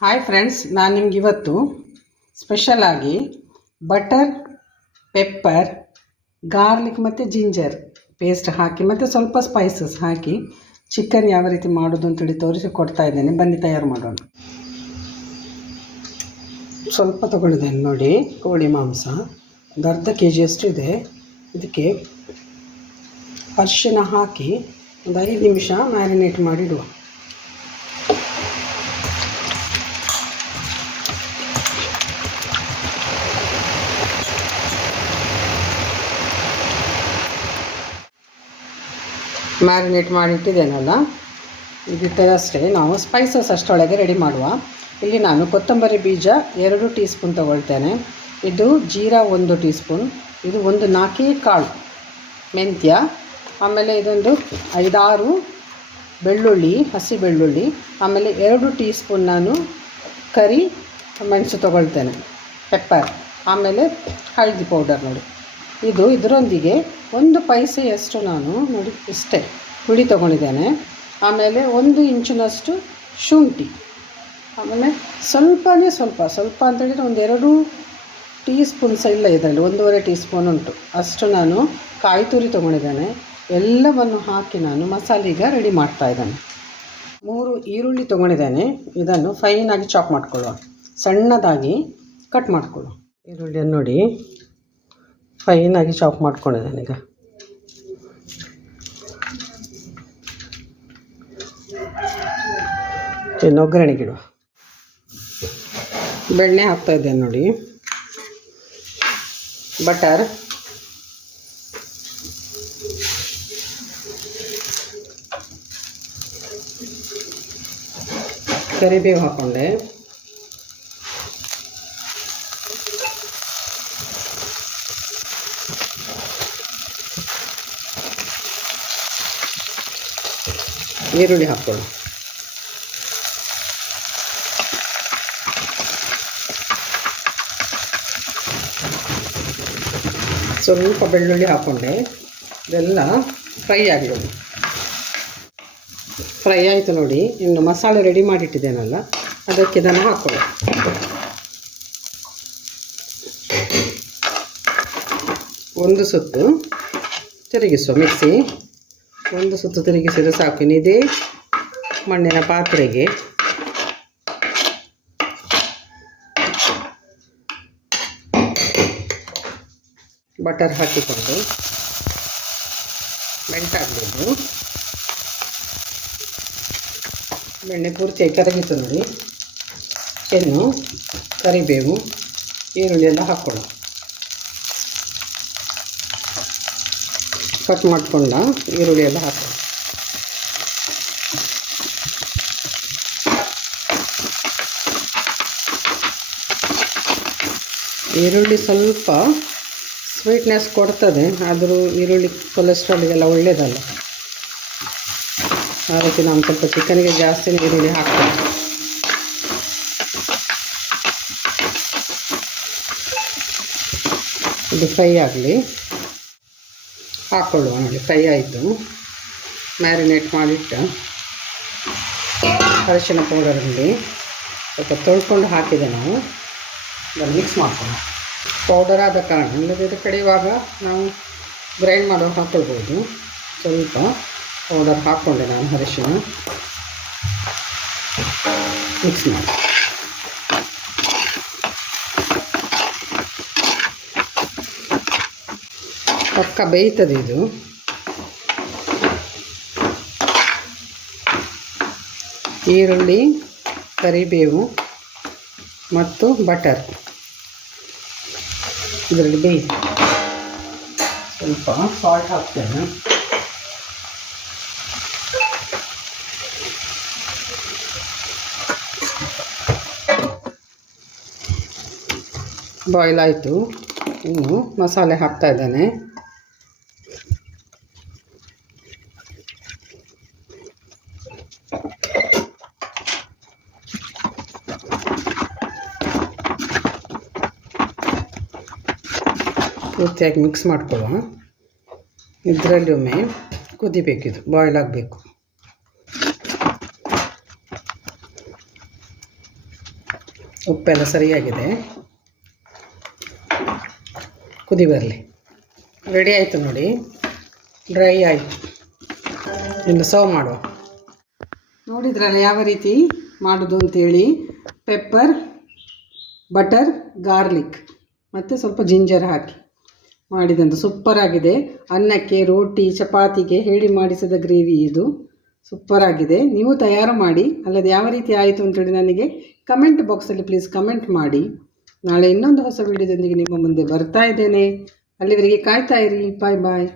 Hi friends, ನಾನು ನಿಮ್ಗೆ ಇವತ್ತು ಸ್ಪೆಷಲಾಗಿ ಬಟರ್, ಪೆಪ್ಪರ್, ಗಾರ್ಲಿಕ್ ಮತ್ತು ಜಿಂಜರ್ ಪೇಸ್ಟ್ ಹಾಕಿ ಮತ್ತು ಸ್ವಲ್ಪ ಸ್ಪೈಸಸ್ ಹಾಕಿ ಚಿಕನ್ ಯಾವ ರೀತಿ ಮಾಡೋದು ಅಂತೇಳಿ ತೋರಿಸಿಕೊಡ್ತಾ ಇದ್ದೇನೆ. ಬನ್ನಿ ತಯಾರು ಮಾಡೋಣ. ಸ್ವಲ್ಪ ತೊಗೊಂಡಿದ್ದೇನೆ ನೋಡಿ, ಕೋಳಿ ಮಾಂಸ ಒಂದು ಅರ್ಧ kg ಇದೆ. ಇದಕ್ಕೆ ಅರಿಶಿನ ಹಾಕಿ ಒಂದು 5 ನಿಮಿಷ ಮ್ಯಾರಿನೇಟ್ ಮಾಡಿಡುವ. ಮ್ಯಾರಿನೇಟ್ ಮಾಡಿಟ್ಟಿದ್ದೇನಲ್ಲ, ಇದಿಟ್ಟದಷ್ಟೇ. ನಾವು ಸ್ಪೈಸಸ್ ಅಷ್ಟರೊಳಗೆ ರೆಡಿ ಮಾಡುವ. ಇಲ್ಲಿ ನಾನು ಕೊತ್ತಂಬರಿ ಬೀಜ 2 ಟೀ ಸ್ಪೂನ್ ತೊಗೊಳ್ತೇನೆ. ಇದು ಜೀರಾ 1 ಟೀ ಸ್ಪೂನ್. ಇದು ಒಂದು 4 ಕಾಳು ಮೆಂತ್ಯ. ಆಮೇಲೆ ಇದೊಂದು 5-6 ಬೆಳ್ಳುಳ್ಳಿ, ಹಸಿ ಬೆಳ್ಳುಳ್ಳಿ. ಆಮೇಲೆ 2 ಟೀ ಸ್ಪೂನ್ ನಾನು ಕರಿ ಮೆಣಸು ತೊಗೊಳ್ತೇನೆ, ಪೆಪ್ಪರ್. ಆಮೇಲೆ ಹಳದಿ ಪೌಡರ್ ನೋಡಿ. ಇದರೊಂದಿಗೆ 1 ಪೈಸೆಯಷ್ಟು ನಾನು ನೋಡಿ ಇಷ್ಟೇ ಹುಳಿ ತೊಗೊಂಡಿದ್ದೇನೆ. ಆಮೇಲೆ 1 ಇಂಚಿನಷ್ಟು ಶುಂಠಿ. ಆಮೇಲೆ ಸ್ವಲ್ಪ ಅಂತೇಳಿದರೆ ಒಂದು 2 ಟೀ ಸ್ಪೂನ್ಸ್ ಇಲ್ಲ, ಇದರಲ್ಲಿ 1.5 ಟೀ ಸ್ಪೂನ್ ಉಂಟು ಅಷ್ಟು ನಾನು ಕಾಯಿ ತುರಿ ತೊಗೊಂಡಿದ್ದೇನೆ. ಎಲ್ಲವನ್ನು ಹಾಕಿ ನಾನು ಮಸಾಲೆ ಈಗ ರೆಡಿ ಮಾಡ್ತಾಯಿದ್ದೇನೆ. 3 ಈರುಳ್ಳಿ ತೊಗೊಂಡಿದ್ದೇನೆ. ಇದನ್ನು ಫೈನಾಗಿ ಚಾಪ್ ಮಾಡ್ಕೊಳ್ಳುವ, ಸಣ್ಣದಾಗಿ ಕಟ್ ಮಾಡ್ಕೊಳ್ಳುವ. ಈರುಳ್ಳಿಯನ್ನು ನೋಡಿ ಫೈನಾಗಿ ಚಾಪ್ ಮಾಡ್ಕೊಂಡಿದ್ದೇನೆ. ಈಗ ಇನ್ನು ಒಗ್ಗರಣೆಗಿಡುವ. ಬೆಣ್ಣೆ ಹಾಕ್ತಾಯಿದ್ದೇನೆ ನೋಡಿ, ಬಟರ್, ಕರಿಬೇವು ಹಾಕ್ಕೊಂಡೆ, ಈರುಳ್ಳಿ ಹಾಕ್ಕೊಳ್ಳಿ, ಸ್ವಲ್ಪ ಬೆಳ್ಳುಳ್ಳಿ ಹಾಕ್ಕೊಂಡೆ. ಇದೆಲ್ಲ ಫ್ರೈ ಆಗಿರೋದು. ಫ್ರೈ ಆಯಿತು ನೋಡಿ. ಇನ್ನು ಮಸಾಲೆ ರೆಡಿ ಮಾಡಿಟ್ಟಿದ್ದೇನಲ್ಲ, ಅದಕ್ಕೆ ಇದನ್ನು ಹಾಕ್ಕೊಳ್ಳಿ. ಒಂದು ಸುತ್ತು ತಿರುಗಿಸುವ ಮಿಕ್ಸಿ. ಒಂದು ಸುತ್ತು ತಿರುಗಿಸಿದ್ರೆ ಸಾಕು. ಇದೇ ಮಣ್ಣಿನ ಪಾತ್ರೆಗೆ ಬಟರ್ ಹಾಕಿಕೊಂಡು ಮೆಲ್ಟಾಗಬೇಕು. ಬೆಣ್ಣೆ ಪೂರ್ತಿಯಾಗಿ ಕರಗಿತು ನೋಡಿ. ಇನ್ನು ಕರಿಬೇವು, ಈರುಳ್ಳಿ ಎಲ್ಲ ಹಾಕ್ಕೊಳ್ಳಿ. ಕಟ್ ಮಾಡಿಕೊಂಡ ಈರುಳ್ಳಿ ಎಲ್ಲ ಹಾಕ್ಕೊಳ್ಳಿ. ಈರುಳ್ಳಿ ಸ್ವಲ್ಪ ಸ್ವೀಟ್ನೆಸ್ ಕೊಡ್ತದೆ, ಆದರೂ ಈರುಳ್ಳಿ ಕೊಲೆಸ್ಟ್ರಾಲಿಗೆಲ್ಲ ಒಳ್ಳೆಯದಲ್ಲ. ಆ ರೀತಿ ನಾನು ಸ್ವಲ್ಪ ಚಿಕನ್ಗೆ ಜಾಸ್ತಿ ಈರುಳ್ಳಿ ಹಾಕ್ತೇನೆ. ಇದು ಫ್ರೈ ಆಗಲಿ, ಹಾಕ್ಕೊಳ್ಳುವ ನೋಡಿ. ಫ್ರೈ ಆಯಿತು. ಮ್ಯಾರಿನೇಟ್ ಮಾಡಿಟ್ಟು ಅರಿಶಿನ ಪೌಡರಲ್ಲಿ ಸ್ವಲ್ಪ ತೊಳ್ಕೊಂಡು ಹಾಕಿದೆ. ನಾವು ಅದನ್ನು ಮಿಕ್ಸ್ ಮಾಡ್ಕೊಳ್ಳೋಣ. ಪೌಡರ್ ಆದ ಕಾರಣ ಇಲ್ಲದಿದ್ದರೆ ಕಡಿಯುವಾಗ ನಾವು ಗ್ರೈಂಡ್ ಮಾಡೋ ಹಾಕ್ಕೊಳ್ಬೋದು. ಸ್ವಲ್ಪ ಪೌಡರ್ ಹಾಕ್ಕೊಂಡೆ ನಾನು. ಅರಿಶಿನ ಮಿಕ್ಸ್ ಮಾಡಿ ಪಕ್ಕ ಬೇಯ್ತದೆ ಇದು. ಈರುಳ್ಳಿ, ಕರಿಬೇವು ಮತ್ತು ಬಟರ್ ಇದರಲ್ಲಿ ಬೇಯಿಸಿ. ಸ್ವಲ್ಪ ಸಾಲ್ಟ್ ಹಾಕ್ತೇನೆ. ಬಾಯ್ಲ್ ಆಯಿತು. ಇನ್ನು ಮಸಾಲೆ ಹಾಕ್ತಾ ಇದ್ದೇನೆ. ಪೂರ್ತಿಯಾಗಿ ಮಿಕ್ಸ್ ಮಾಡ್ಕೊಳ್ಳುವ. ಇದರಲ್ಲಿ ಒಮ್ಮೆ ಕುದಿಬೇಕಿದು, ಬಾಯ್ಲ್ ಆಗಬೇಕು. ಉಪ್ಪೆಲ್ಲ ಸರಿಯಾಗಿದೆ, ಕುದಿ ಬರಲಿ. ರೆಡಿ ಆಯಿತು ನೋಡಿ, ಡ್ರೈ ಆಯಿತು. ಇನ್ನು ಸರ್ವ್ ಮಾಡುವ. ನೋಡಿದ್ರಲ್ಲ ಯಾವ ರೀತಿ ಮಾಡೋದು ಅಂತೇಳಿ. ಪೆಪ್ಪರ್, ಬಟರ್, ಗಾರ್ಲಿಕ್ ಮತ್ತು ಸ್ವಲ್ಪ ಜಿಂಜರ್ ಹಾಕಿ ಮಾಡಿದಂಥ ಸೂಪರಾಗಿದೆ. ಅನ್ನಕ್ಕೆ, ರೋಟಿ, ಚಪಾತಿಗೆ ಹೇಳಿ ಮಾಡಿಸಿದ ಗ್ರೇವಿ ಇದು. ಸೂಪರಾಗಿದೆ. ನೀವು ತಯಾರು ಮಾಡಿ. ಅಲ್ಲದೆ ಯಾವ ರೀತಿ ಆಯಿತು ಅಂತೇಳಿ ನನಗೆ ಕಮೆಂಟ್ ಬಾಕ್ಸಲ್ಲಿ ಪ್ಲೀಸ್ ಕಮೆಂಟ್ ಮಾಡಿ. ನಾಳೆ ಇನ್ನೊಂದು ಹೊಸ ವೀಡಿಯೋದೊಂದಿಗೆ ನಿಮ್ಮ ಮುಂದೆ ಬರ್ತಾ ಇದ್ದೇನೆ. ಅಲ್ಲಿವರೆಗೆ ಕಾಯ್ತಾ ಇರಿ. ಬಾಯ್ ಬಾಯ್.